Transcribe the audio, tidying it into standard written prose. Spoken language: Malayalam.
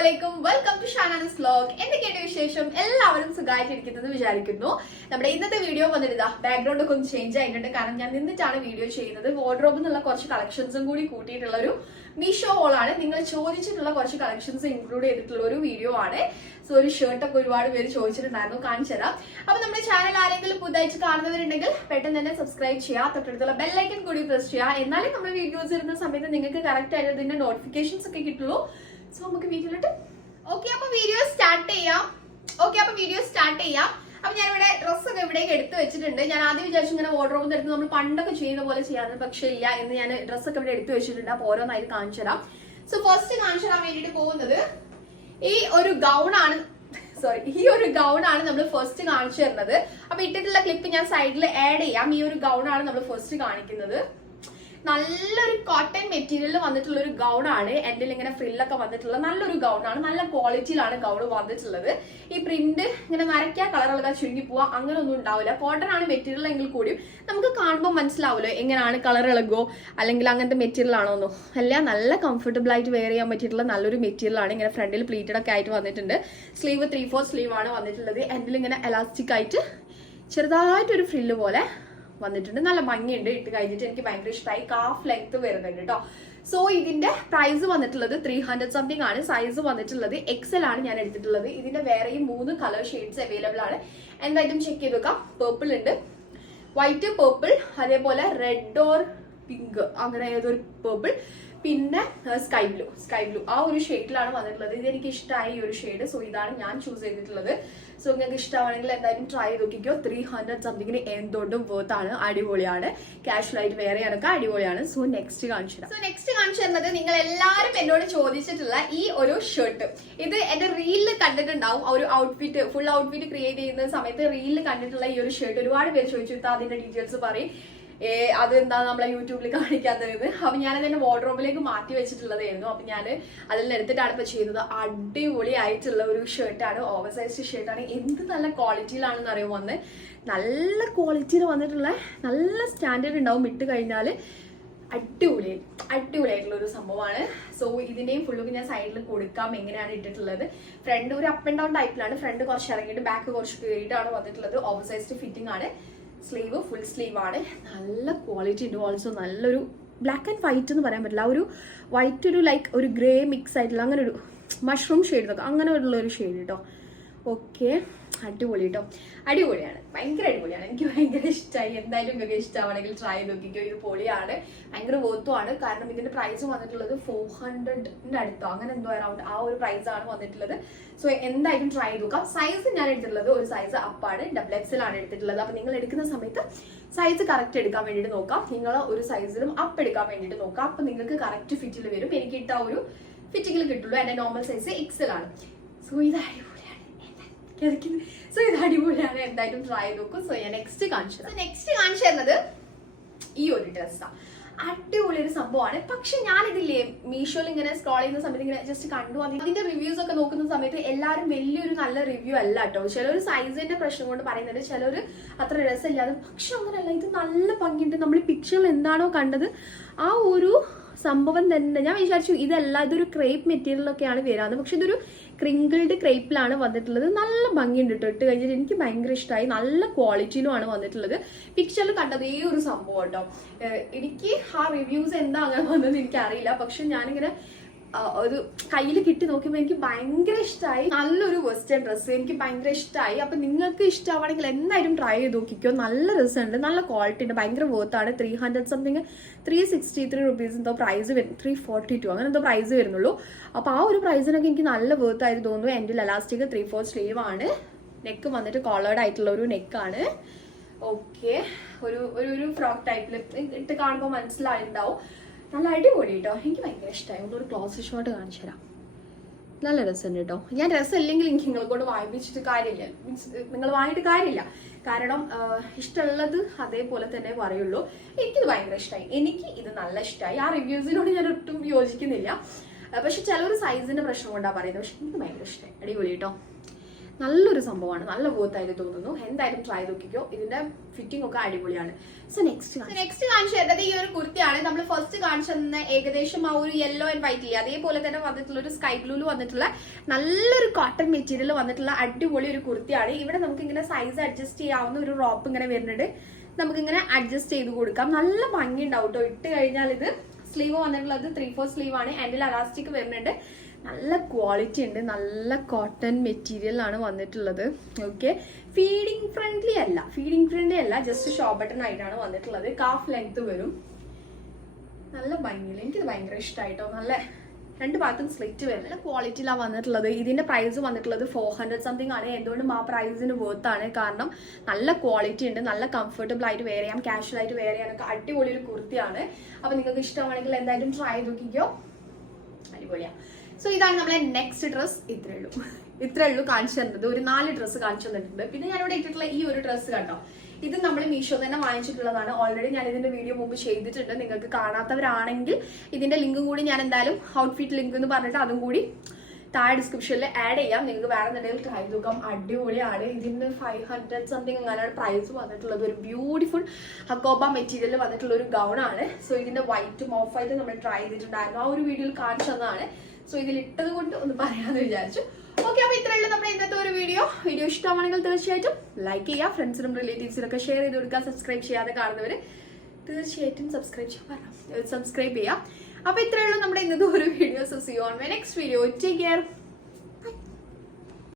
അസ്സലാമുഅലൈക്കും വെൽക്കം ടു ഷാനാസ് വ്ലോഗ്. എന്തൊക്കെയാണ് വിശേഷം? എല്ലാവരും സുഖമായിട്ടിരിക്കുന്നത് വിചാരിക്കുന്നു. നമ്മുടെ ഇന്നത്തെ വീഡിയോ വന്നിട്ട് ബാക്ക്ഗ്രൗണ്ട് ഒക്കെ ഒന്ന് ചേഞ്ച് ആയിട്ടുണ്ട്. കാരണം ഞാൻ നിന്നിട്ടാണ് വീഡിയോ ചെയ്യുന്നത്. വാർഡ്രോബിൽ നിന്നുള്ള കുറച്ച് കളക്ഷൻസും കൂടി കൂട്ടിയിട്ടുള്ള ഒരു മീഷോ ഹോളാണ്. നിങ്ങൾ ചോദിച്ചിട്ടുള്ള കുറച്ച് കളക്ഷൻസ് ഇൻക്ലൂഡ് ചെയ്തിട്ടുള്ള ഒരു വീഡിയോ ആണ്. സോ ഒരു ഷർട്ടൊക്കെ ഒരുപാട് പേര് ചോദിച്ചിട്ടുണ്ടായിരുന്നു, കാണിച്ചു തരാം. അപ്പൊ നമ്മുടെ ചാനൽ ആരെങ്കിലും പുതുതായിട്ട് കാണുന്നവരുണ്ടെങ്കിൽ പെട്ടെന്ന് തന്നെ സബ്സ്ക്രൈബ് ചെയ്യുക, തൊട്ടടുത്തുള്ള ബെല്ലൈക്കൻ കൂടി പ്രസ് ചെയ്യുക. എന്നാലും നമ്മുടെ വീഡിയോസ് ഇരുന്ന സമയത്ത് നിങ്ങൾക്ക് കറക്റ്റ് ആയിട്ട് ഇതിന്റെ നോട്ടിഫിക്കേഷൻസ് ഒക്കെ കിട്ടുള്ളൂ. സോ നമുക്ക് വീഡിയോയിലോട്ട് ഓക്കെ അപ്പൊ വീഡിയോ സ്റ്റാർട്ട് ചെയ്യാം. അപ്പൊ ഞാനിവിടെ ഡ്രസ്സൊക്കെ ഇവിടേക്ക് എടുത്തു വെച്ചിട്ടുണ്ട്. ഞാൻ ആദ്യം വിചാരിച്ചു ഇങ്ങനെ വാർഡ്രോബിൽ എടുത്ത് നമ്മൾ പണ്ടൊക്കെ ചെയ്യുന്ന പോലെ ചെയ്യാറ്, പക്ഷെ ഇല്ല. എന്ന് ഞാൻ ഡ്രസ്സൊക്കെ ഇവിടെ എടുത്തു വെച്ചിട്ടുണ്ട്. അപ്പൊ ഓരോന്നായിട്ട് കാണിച്ചു തരാം. സോ ഫസ്റ്റ് കാണിച്ചു തരാൻ വേണ്ടിട്ട് പോകുന്നത് ഈ ഒരു ഗൗൺ ആണ് നമ്മൾ ഫസ്റ്റ് കാണിച്ചു തരുന്നത്. അപ്പൊ ഇട്ടിട്ടുള്ള ക്ലിപ്പ് ഞാൻ സൈഡിൽ ആഡ് ചെയ്യാം. ഈ ഒരു ഗൗൺ ആണ് നമ്മൾ ഫസ്റ്റ് കാണിക്കുന്നത്. നല്ലൊരു കോട്ടൺ മെറ്റീരിയലിൽ വന്നിട്ടുള്ള ഒരു ഗൗൺ ആണ്. എൻ്റെ ഇങ്ങനെ ഫ്രില്ലൊക്കെ വന്നിട്ടുള്ള നല്ലൊരു ഗൗൺ ആണ്. നല്ല ക്വാളിറ്റിയിലാണ് ഗൗൺ വന്നിട്ടുള്ളത്. ഈ പ്രിന്റ് ഇങ്ങനെ നരയ്ക്കാ കളറുകളൊക്കെ ചുരുങ്ങി പോവാ അങ്ങനെ ഒന്നും ഉണ്ടാവില്ല. കോട്ടൺ ആണ് മെറ്റീരിയൽ എങ്കിൽ കൂടിയും നമുക്ക് കാണുമ്പോൾ മനസ്സിലാവുമല്ലോ എങ്ങനെയാണ് കളർ ഇളകോ അല്ലെങ്കിൽ അങ്ങനത്തെ മെറ്റീരിയൽ ആണോന്നോ. അല്ല, നല്ല കംഫർട്ടബിൾ ആയിട്ട് വെയർ ചെയ്യാൻ പറ്റിയിട്ടുള്ള നല്ലൊരു മെറ്റീരിയൽ ആണ്. ഇങ്ങനെ ഫ്രണ്ടിൽ പ്ലീറ്റഡ് ഒക്കെ ആയിട്ട് വന്നിട്ടുണ്ട്. സ്ലീവ് 3/4 സ്ലീവ് ആണ് വന്നിട്ടുള്ളത്. എൻ്റെ ഇങ്ങനെ എലാസ്റ്റിക് ആയിട്ട് ചെറുതായിട്ടൊരു ഫ്രില്ല് പോലെ വന്നിട്ടുണ്ട്. നല്ല ഭംഗിയുണ്ട്. ഇട്ട് കഴിഞ്ഞിട്ട് എനിക്ക് ഭയങ്കര ഇഷ്ടമായി. കാഫ് ലെങ്ത് വരുന്നുണ്ട് കേട്ടോ. സോ ഇതിന്റെ പ്രൈസ് വന്നിട്ടുള്ളത് 300 സംതിങ് ആണ്. സൈസ് വന്നിട്ടുള്ളത് XL ആണ് ഞാൻ എടുത്തിട്ടുള്ളത്. ഇതിന്റെ വേറെയും 3 കളർ ഷെയ്ഡ്സ് അവൈലബിൾ ആണ്. എന്തായാലും ചെക്ക് ചെയ്ത് നോക്കാം. പേർപ്പിൾ ഉണ്ട്, വൈറ്റ്, പേർപ്പിൾ, അതേപോലെ റെഡ് ഓർ പിങ്ക്, അങ്ങനെ ഏതൊരു പേർപ്പിൾ, പിന്നെ സ്കൈ ബ്ലൂ ആ ഒരു ഷെയ്ഡിലാണ് വന്നിട്ടുള്ളത്. ഇത് എനിക്ക് ഇഷ്ടമായി ഈ ഒരു ഷെയ്ഡ്. സോ ഇതാണ് ഞാൻ ചൂസ് ചെയ്തിട്ടുള്ളത്. സോ നിങ്ങൾക്ക് ഇഷ്ടമാണെങ്കിൽ എന്തായാലും ട്രൈ ചെയ്ത് നോക്കിക്കോ. 300 സംതിങ്ങിന് എന്തുകൊണ്ടും വർത്ത് ആണ്. അടിപൊളിയാണ്. കാഷ്വൽ ആയിട്ട് വേറെ ചെയ്യാനൊക്കെ അടിപൊളിയാണ്. സോ നെക്സ്റ്റ് കാണിച്ചു തരുന്നത് നിങ്ങൾ എല്ലാവരും എന്നോട് ചോദിച്ചിട്ടുള്ള ഈ ഒരു ഷർട്ട്. ഇത് എന്റെ റീലിൽ കണ്ടിട്ടുണ്ടാവും. ഒരു ഔട്ട്ഫിറ്റ് ഫുൾ ഔട്ട്ഫിറ്റ് ക്രിയേറ്റ് ചെയ്യുന്ന സമയത്ത് റീലിൽ കണ്ടിട്ടുള്ള ഈ ഒരു ഷർട്ട് ഒരുപാട് പേര് ചോദിച്ചിട്ട് അതിന്റെ ഡീറ്റെയിൽസ് പറയും. അതെന്താ നമ്മളെ യൂട്യൂബിൽ കാണിക്കാത്തത്. അപ്പൊ ഞാൻ അതിന്റെ വാർഡ്രോബിലേക്ക് മാറ്റി വെച്ചിട്ടുള്ളതായിരുന്നു. അപ്പൊ ഞാൻ അതിൽ എടുത്തിട്ടാണ് ഇപ്പൊ ചെയ്യുന്നത്. അടിപൊളി ആയിട്ടുള്ള ഒരു ഷർട്ടാണ്. Over sized ഷർട്ടാണ്. എന്ത് നല്ല ക്വാളിറ്റിയിലാണെന്ന് അറിയാൻ വന്ന്. നല്ല ക്വാളിറ്റിയിൽ വന്നിട്ടുള്ള നല്ല സ്റ്റാൻഡേർഡ് ഉണ്ടാവും. ഇട്ട് കഴിഞ്ഞാൽ അടിപൊളിയായിട്ടുള്ള ഒരു സംഭവമാണ്. സോ ഇതിന്റെയും ഫുള്ളൊക്കെ ഞാൻ സൈഡിൽ കൊടുക്കാം. എങ്ങനെയാണ് ഇട്ടിട്ടുള്ളത്? ഫ്രണ്ട് ഒരു അപ്പ് ആൻഡ് ഡൗൺ ടൈപ്പിലാണ്. ഫ്രണ്ട് കുറച്ച് ഇറങ്ങിയിട്ട് ബാക്ക് കുറച്ച് കയറിയിട്ടാണ് വന്നിട്ടുള്ളത്. ഓവർ സൈസ്ഡ് ഫിറ്റിംഗ് ആണ്. സ്ലീവ് ഫുൾ സ്ലീവ് ആണ്. നല്ല ക്വാളിറ്റി ഉണ്ട്. ഓൾസോ നല്ലൊരു ബ്ലാക്ക് ആൻഡ് വൈറ്റ് എന്ന് പറയാൻ പറ്റില്ല. ഒരു വൈറ്റ് ഒരു ലൈക്ക് ഒരു ഗ്രേ മിക്സ് ആയിട്ടുള്ള അങ്ങനെ ഒരു മഷ്റൂം ഷെയ്ഡ് നോക്കാം, അങ്ങനെ ഉള്ള ഒരു ഷെയ്ഡ് കേട്ടോ. ഓക്കെ, അടിപൊളി കേട്ടോ. അടിപൊളിയാണ്, ഭയങ്കര അടിപൊളിയാണ്. എനിക്ക് ഭയങ്കര ഇഷ്ടമായി. എന്തായാലും നിങ്ങൾക്ക് ഇഷ്ടമാണെങ്കിൽ ട്രൈ നോക്കിക്കോ. ഇത് പൊളിയാണ്, ഭയങ്കര വർത്തുമാണ്. കാരണം ഇതിന്റെ പ്രൈസ് വന്നിട്ടുള്ളത് 400ന്റെ അടുത്തോ അങ്ങനെ എന്തോ അറൗണ്ട് ആ ഒരു പ്രൈസ് ആണ് വന്നിട്ടുള്ളത്. സോ എന്തായാലും ട്രൈ ചെയ്ത് നോക്കാം. സൈസ് ഞാൻ എടുത്തിട്ടുള്ളത് ഒരു സൈസ് അപ്പാണ്, XXL ആണ് എടുത്തിട്ടുള്ളത്. അപ്പൊ നിങ്ങൾ എടുക്കുന്ന സമയത്ത് സൈസ് കറക്റ്റ് എടുക്കാൻ വേണ്ടിയിട്ട് നോക്കാം. നിങ്ങൾ ഒരു സൈസിലും അപ്പ് എടുക്കാൻ വേണ്ടിയിട്ട് നോക്കാം. അപ്പൊ നിങ്ങൾക്ക് കറക്റ്റ് ഫിറ്റിൽ വരും. എനിക്ക് ഇട്ട ഒരു ഫിറ്റിങ്ങിൽ കിട്ടുള്ളൂ. എന്റെ നോർമൽ സൈസ് XL ആണ്. സോ ഇത് അടിപൊളിയാണ്. എന്തായാലും ട്രൈ നോക്കും. സോ ഞാൻ നെക്സ്റ്റ് കാണിച്ചു തരുന്നത് ഈ ഒരു ഡ്രസ്സാണ്. അടിപൊളി ഒരു സംഭവമാണ്. പക്ഷെ ഞാനിതില്ലേ മീഷോയിൽ ഇങ്ങനെ സ്ക്രോൾ ചെയ്യുന്ന സമയത്ത് ഇങ്ങനെ ജസ്റ്റ് കണ്ടു. അതിന്റെ റിവ്യൂസ് ഒക്കെ നോക്കുന്ന സമയത്ത് എല്ലാവരും വലിയൊരു നല്ല റിവ്യൂ അല്ല കേട്ടോ. ചിലർ സൈസിന്റെ പ്രശ്നം കൊണ്ട് പറയുന്നുണ്ട്, ചിലർ അത്ര രസമില്ലാതെ. പക്ഷെ അങ്ങനെയല്ല, ഇത് നല്ല ഭംഗിയുണ്ട്. നമ്മൾ പിക്ചറിൽ എന്താണോ കണ്ടത് ആ ഒരു സംഭവം തന്നെ. ഞാൻ വിചാരിച്ചു ഇതല്ല, ഇതൊരു ക്രേപ്പ് മെറ്റീരിയലൊക്കെയാണ് വരാറ്. പക്ഷെ ഇതൊരു ക്രിങ്കിൾഡ് ക്രേപ്പിലാണ് വന്നിട്ടുള്ളത്. നല്ല ഭംഗിയുണ്ട് കേട്ടോ. ഇട്ട് കഴിഞ്ഞിട്ട് എനിക്ക് ഭയങ്കര ഇഷ്ടമായി. നല്ല ക്വാളിറ്റിയിലുമാണ് വന്നിട്ടുള്ളത്. പിക്ചറിൽ കണ്ടതേ ഒരു സംഭവം കേട്ടോ. എനിക്ക് ആ റിവ്യൂസ് എന്താ അങ്ങനെ വന്നതെന്ന് എനിക്കറിയില്ല. പക്ഷെ ഞാനിങ്ങനെ ഒരു കയ്യിൽ കിട്ടി നോക്കിയപ്പോൾ എനിക്ക് ഭയങ്കര ഇഷ്ടമായി. നല്ലൊരു വെസ്റ്റേൺ ഡ്രസ്സ് എനിക്ക് ഭയങ്കര ഇഷ്ടമായി. അപ്പൊ നിങ്ങൾക്ക് ഇഷ്ടമാണെങ്കിൽ എന്തായാലും ട്രൈ ചെയ്ത് നോക്കിക്കോ. നല്ല രസമുണ്ട്, നല്ല ക്വാളിറ്റി ഉണ്ട്, ഭയങ്കര വർത്താണ്. 300 സംതിങ് 363 റുപ്പീസ് എന്തോ പ്രൈസ് വരും. 342 അങ്ങനെ എന്തോ പ്രൈസ് വരുന്നുള്ളൂ. അപ്പൊ ആ ഒരു പ്രൈസിനൊക്കെ എനിക്ക് നല്ല വർത്തായിട്ട് തോന്നുന്നു. എൻ്റെ എലാസ്റ്റിക് 3/4 സ്ലീവ് ആണ്. നെക്ക് വന്നിട്ട് കോളേർഡ് ആയിട്ടുള്ള ഒരു നെക്കാണ്. ഓക്കെ, ഒരു ഫ്രോക്ക് ടൈപ്പിൽ ഇട്ട് കാണുമ്പോൾ മനസ്സിലായിട്ടുണ്ടാവും. നല്ല അടിപൊളി കേട്ടോ. എനിക്ക് ഭയങ്കര ഇഷ്ടമായി. ഒന്നൊരു ക്ലോസ് ഷോട്ട് കാണിച്ചു തരാം. നല്ല രസമുണ്ട് കേട്ടോ. ഞാൻ രസമില്ലെങ്കിൽ എനിക്ക് നിങ്ങളെ കൊണ്ട് വായിപ്പിച്ചിട്ട് കാര്യമില്ല. മീൻസ് നിങ്ങൾ വാങ്ങിയിട്ട് കാര്യമില്ല. കാരണം ഇഷ്ടമുള്ളത് അതേപോലെ തന്നെ പറയുള്ളൂ. എനിക്കിത് ഭയങ്കര ഇഷ്ടമായി. എനിക്ക് ഇത് നല്ല ഇഷ്ടമായി. ആ റിവ്യൂസിനോട് ഞാൻ ഒട്ടും യോജിക്കുന്നില്ല. പക്ഷെ ചിലൊരു സൈസിന്റെ പ്രശ്നം കൊണ്ടാണ് പറയുന്നത്. പക്ഷെ എനിക്ക് ഭയങ്കര ഇഷ്ടമായി. അടിപൊളി കേട്ടോ. നല്ലൊരു സംഭവമാണ്, നല്ല വേർത്തായിട്ട് തോന്നുന്നു. എന്തായാലും ട്രൈ നോക്കിക്കോ, ഇതിന്റെ ഫിറ്റിംഗ് ഒക്കെ അടിപൊളിയാണ്. സോ നെക്സ്റ്റ് കാണിച്ചു തരുന്നത് ഈ ഒരു കുർത്തിയാണ്. നമ്മൾ ഫസ്റ്റ് കാണിച്ചു തന്ന ഏകദേശം ആ ഒരു യെല്ലോ ആൻഡ് വൈറ്റ് ഇല്ലേ, അതേപോലെ തന്നെ വന്നിട്ടുള്ള ഒരു സ്കൈ ബ്ലൂല് വന്നിട്ടുള്ള നല്ലൊരു കോട്ടൺ മെറ്റീരിയൽ വന്നിട്ടുള്ള അടിപൊളി ഒരു കുർത്തിയാണ്. ഇവിടെ നമുക്ക് ഇങ്ങനെ സൈസ് അഡ്ജസ്റ്റ് ചെയ്യാവുന്ന ഒരു റോപ്പ് ഇങ്ങനെ വരുന്നുണ്ട്, നമുക്കിങ്ങനെ അഡ്ജസ്റ്റ് ചെയ്ത് കൊടുക്കാം. നല്ല ഭംഗി ഉണ്ടാവും കേട്ടോ ഇട്ട് കഴിഞ്ഞാൽ. ഇത് സ്ലീവ് വന്നിട്ടുള്ളത് 3/4 സ്ലീവ് ആണ്, എൻഡിൽ അലാസ്റ്റിക് വരുന്നുണ്ട്. നല്ല ക്വാളിറ്റി ഉണ്ട്, നല്ല കോട്ടൺ മെറ്റീരിയൽ ആണ് വന്നിട്ടുള്ളത്. ഓക്കെ, ഫീഡിങ് ഫ്രണ്ട്ലി അല്ല, ജസ്റ്റ് ഷോ ബട്ടൺ ആയിട്ടാണ് വന്നിട്ടുള്ളത്. കാഫ് ലെങ്ത് വരും, നല്ല ഭംഗിയില്ല. എനിക്കിത് ഭയങ്കര ഇഷ്ടമായിട്ടോ. നല്ല രണ്ട് ഭാഗത്തും സ്ലിറ്റ് വരും, നല്ല ക്വാളിറ്റിയിലാണ് വന്നിട്ടുള്ളത്. ഇതിന്റെ പ്രൈസ് വന്നിട്ടുള്ളത് 400 സംതിങ് ആണ്. എന്തുകൊണ്ടും ആ പ്രൈസിന് വേർത്താണ്, കാരണം നല്ല ക്വാളിറ്റി ഉണ്ട്, നല്ല കംഫർട്ടബിൾ ആയിട്ട് വെയർ ചെയ്യാം, കാഷ്വൽ ആയിട്ട് വെയർ ചെയ്യാനൊക്കെ അടിപൊളി ഒരു കുർത്തിയാണ്. അപ്പൊ നിങ്ങൾക്ക് ഇഷ്ടമാണെങ്കിൽ എന്തായാലും ട്രൈ നോക്കിക്കോ, അടിപൊളിയാണ്. സോ ഇതാണ് നമ്മളെ നെക്സ്റ്റ് ഡ്രസ്. ഇത്രേ ഉള്ളൂ കാണിച്ചു തരുന്നത്. ഒരു 4 ഡ്രസ്സ് കാണിച്ചു തന്നിട്ടുണ്ട്. പിന്നെ ഞാനിവിടെ ഇട്ടിട്ടുള്ള ഈ ഒരു ഡ്രസ്സ് കണ്ടോ, ഇത് നമ്മൾ മീഷോ തന്നെ വാങ്ങിച്ചിട്ടുള്ളതാണ്. ഓൾറെഡി ഞാൻ ഇതിന്റെ വീഡിയോ മുമ്പ് ചെയ്തിട്ടുണ്ട്. നിങ്ങൾക്ക് കാണാത്തവരാണെങ്കിൽ ഇതിന്റെ ലിങ്കും കൂടി ഞാൻ എന്തായാലും ഔട്ട്ഫിറ്റ് ലിങ്ക് എന്ന് പറഞ്ഞിട്ട് അതും കൂടി താഴെ ഡിസ്ക്രിപ്ഷനിൽ ആഡ് ചെയ്യാം. നിങ്ങൾക്ക് വേണമെന്നുണ്ടെങ്കിൽ ട്രൈ നോക്കാം, അടിപൊളിയാണ്. ഇതിന് 500 സംതിങ് അങ്ങനെയാണ് പ്രൈസ് വന്നിട്ടുള്ളത്. ഒരു ബ്യൂട്ടിഫുൾ ഹക്കോബ മെറ്റീരിയൽ വന്നിട്ടുള്ള ഒരു ഗൗൺ ആണ്. സോ ഇതിന്റെ വൈറ്റും ഓഫ് വൈറ്റും നമ്മൾ ട്രൈ ചെയ്തിട്ടുണ്ടായിരുന്നു, ആ ഒരു വീഡിയോയിൽ കാണിച്ചു തന്നതാണ്. സോ ഇതിൽ ഇട്ടത് കൊണ്ട് ഒന്ന് പറയാമെന്ന് വിചാരിച്ചു. ഓക്കെ, അപ്പൊ ഇത്രയുള്ള നമ്മുടെ ഇന്നത്തെ ഒരു വീഡിയോ ഇഷ്ടമാണെങ്കിൽ തീർച്ചയായിട്ടും ലൈക്ക് ചെയ്യുക, ഫ്രണ്ട്സിനും റിലേറ്റീവ്സിനൊക്കെ ഷെയർ ചെയ്ത് കൊടുക്കുക. സബ്സ്ക്രൈബ് ചെയ്യാതെ കാണുന്നവര് തീർച്ചയായിട്ടും സബ്സ്ക്രൈബ് ചെയ്യുക. അപ്പൊ ഇത്രയുള്ള നമ്മുടെ ഇന്നത്തെ ഒരു video. So see you on my next video. Take care.